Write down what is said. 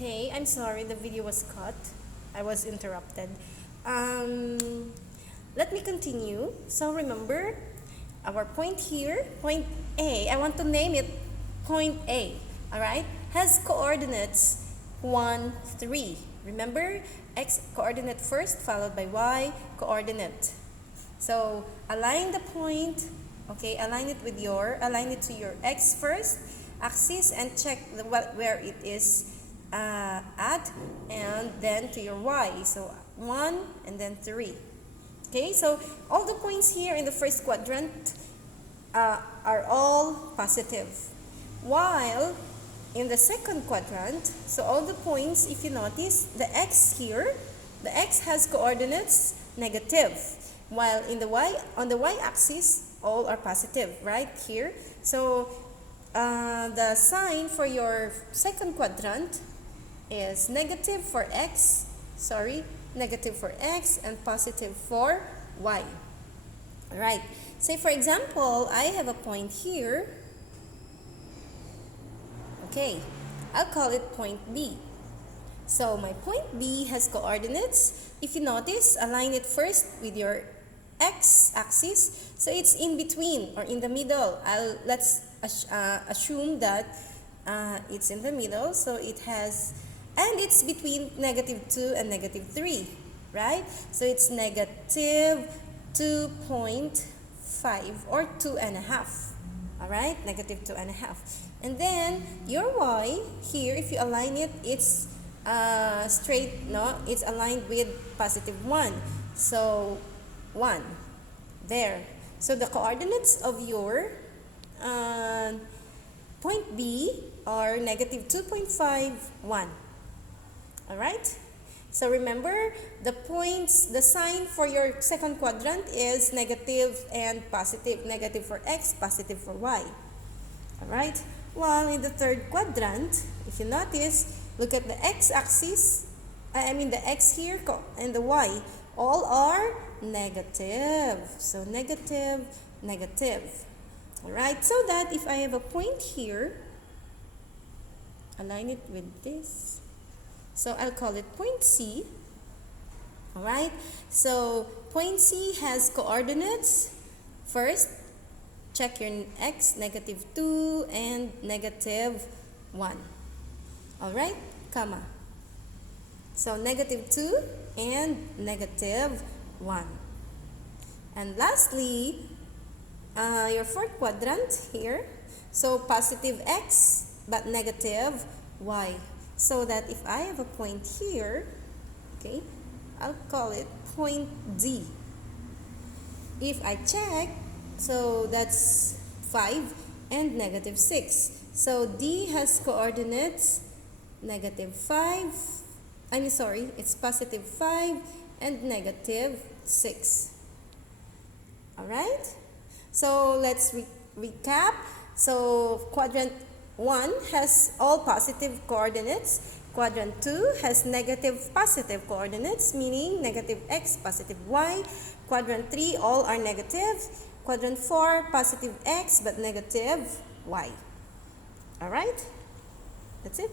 Okay, I'm sorry, the video was cut. I was interrupted. Let me continue. So remember, our point here, point A, I want to name it point A, all right, has coordinates 1, 3. Remember, x coordinate first, followed by y coordinate. So align the point, okay, align it to your x first axis and check where it is at, and then to your y. So 1 and then 3. Okay, so all the points here in the first quadrant are all positive, while in the second quadrant, so all the points, if you notice, the x here, the x has coordinates negative, while in the y, on the y-axis, all are positive, right here. So the sign for your second quadrant is negative for x, negative for x and positive for y. Alright, say for example, I have a point here. Okay, I'll call it point B. So my point B has coordinates. If you notice, align it first with your x-axis. So it's in between or in the middle. Let's assume that it's in the middle. So it has, and it's between -2 and -3, right? So it's -2.5 or 2.5. Alright, -2.5. And then your y here, if you align it, it's straight, no? It's aligned with +1. So 1 there. So the coordinates of your point B are -2.5, 1. Alright? So remember, the points, the sign for your second quadrant is negative and positive. Negative for x, positive for y. Alright? While in the third quadrant, if you notice, look at the x-axis, the x here and the y, all are negative. So negative, negative. Alright? So that if I have a point here, align it with this. So I'll call it point C. Alright? So point C has coordinates. First, check your x, -2 and -1. Alright? Comma. So -2 and -1. And lastly, your fourth quadrant here. So positive x but negative y. So that if I have a point here, okay, I'll call it point D. If I check, so that's 5 and -6. So D has coordinates -5. It's +5 and -6. Alright? So let's recap. So quadrant 1 has all positive coordinates. Quadrant 2 has positive coordinates, meaning -x, +y. Quadrant 3, all are negative. Quadrant 4, positive x but negative y. Alright? That's it.